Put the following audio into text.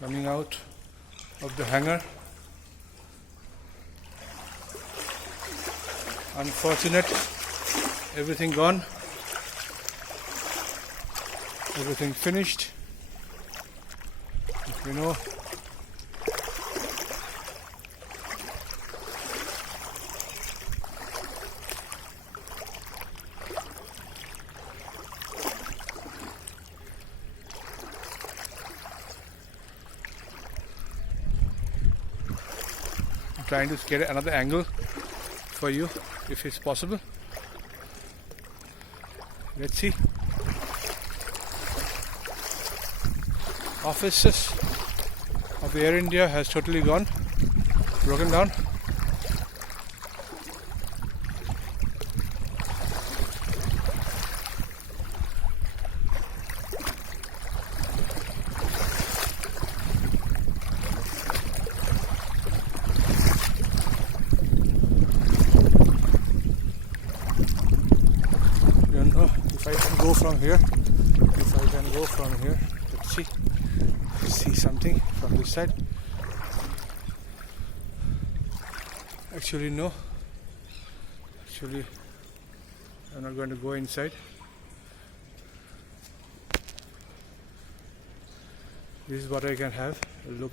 coming out of the hangar. Unfortunate, everything gone, everything finished. You know, I'm trying to get another angle for you if it's possible. Let's see. Offices of Air India has totally gone, broken down. If I can go from here, let's see something from this side. Actually no, I'm not going to go inside. This is what I can have a look